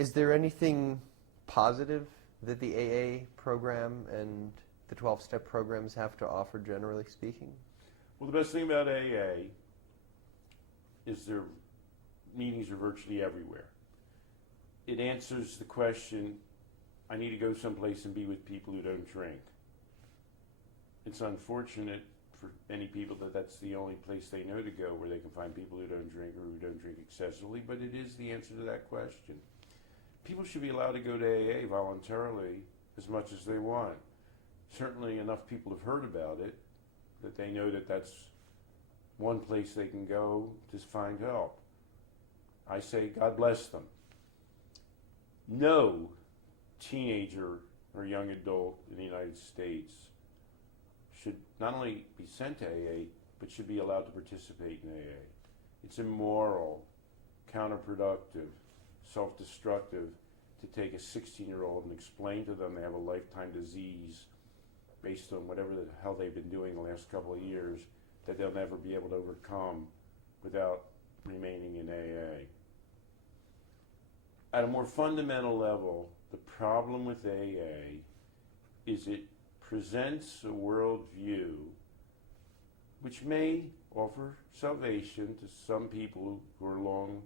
Is there anything positive that the AA program and the 12-step programs have to offer, generally speaking? Well, the best thing about AA is their meetings are virtually everywhere. It answers the question, I need to go someplace and be with people who don't drink. It's unfortunate for many people that that's the only place they know to go where they can find people who don't drink or who don't drink excessively, but it is the answer to that question. People should be allowed to go to AA voluntarily as much as they want. Certainly enough people have heard about it that they know that that's one place they can go to find help. I say, God bless them. No teenager or young adult in the United States should not only be sent to AA, but should be allowed to participate in AA. It's immoral, counterproductive, self-destructive to take a 16-year-old and explain to them they have a lifetime disease based on whatever the hell they've been doing the last couple of years that they'll never be able to overcome without remaining in AA. At a more fundamental level, the problem with AA is it presents a worldview which may offer salvation to some people who are long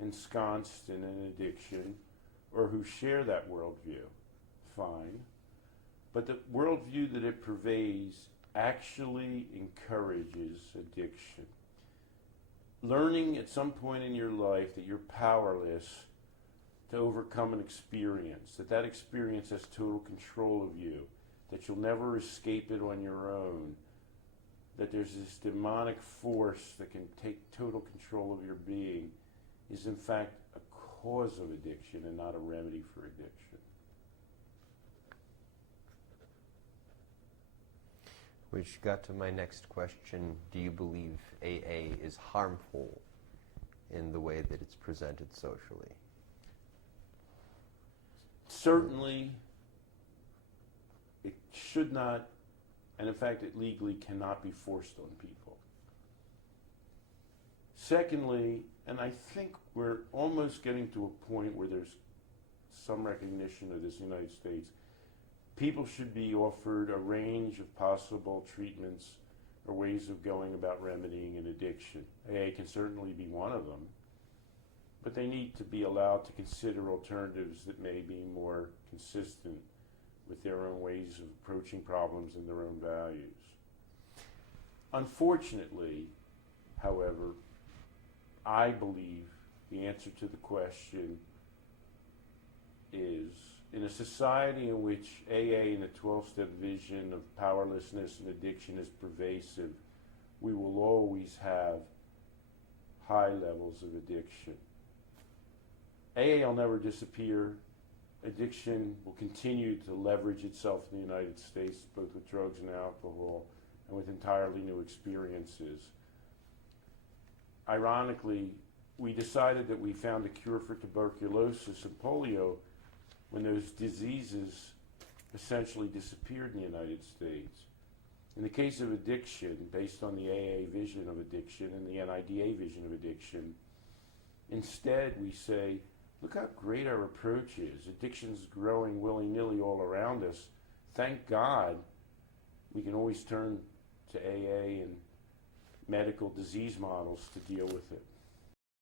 ensconced in an addiction or who share that worldview. Fine. But the worldview that it pervades actually encourages addiction. Learning at some point in your life that you're powerless to overcome an experience, that experience has total control of you, that you'll never escape it on your own, that there's this demonic force that can take total control of your being, is in fact a cause of addiction and not a remedy for addiction. Which got to my next question. Do you believe AA is harmful in the way that it's presented socially? Certainly, it should not, and in fact it legally cannot be forced on people. Secondly, and I think we're almost getting to a point where there's some recognition of this in the United States, people should be offered a range of possible treatments or ways of going about remedying an addiction. AA can certainly be one of them, but they need to be allowed to consider alternatives that may be more consistent with their own ways of approaching problems and their own values. Unfortunately, however, I believe the answer to the question is, in a society in which AA and the 12-step vision of powerlessness and addiction is pervasive, we will always have high levels of addiction. AA will never disappear. Addiction will continue to leverage itself in the United States, both with drugs and alcohol, and with entirely new experiences. Ironically, we decided that we found a cure for tuberculosis and polio when those diseases essentially disappeared in the United States. In the case of addiction, based on the AA vision of addiction and the NIDA vision of addiction, instead we say, look how great our approach is. Addiction's growing willy-nilly all around us. Thank God we can always turn to AA and medical disease models to deal with it.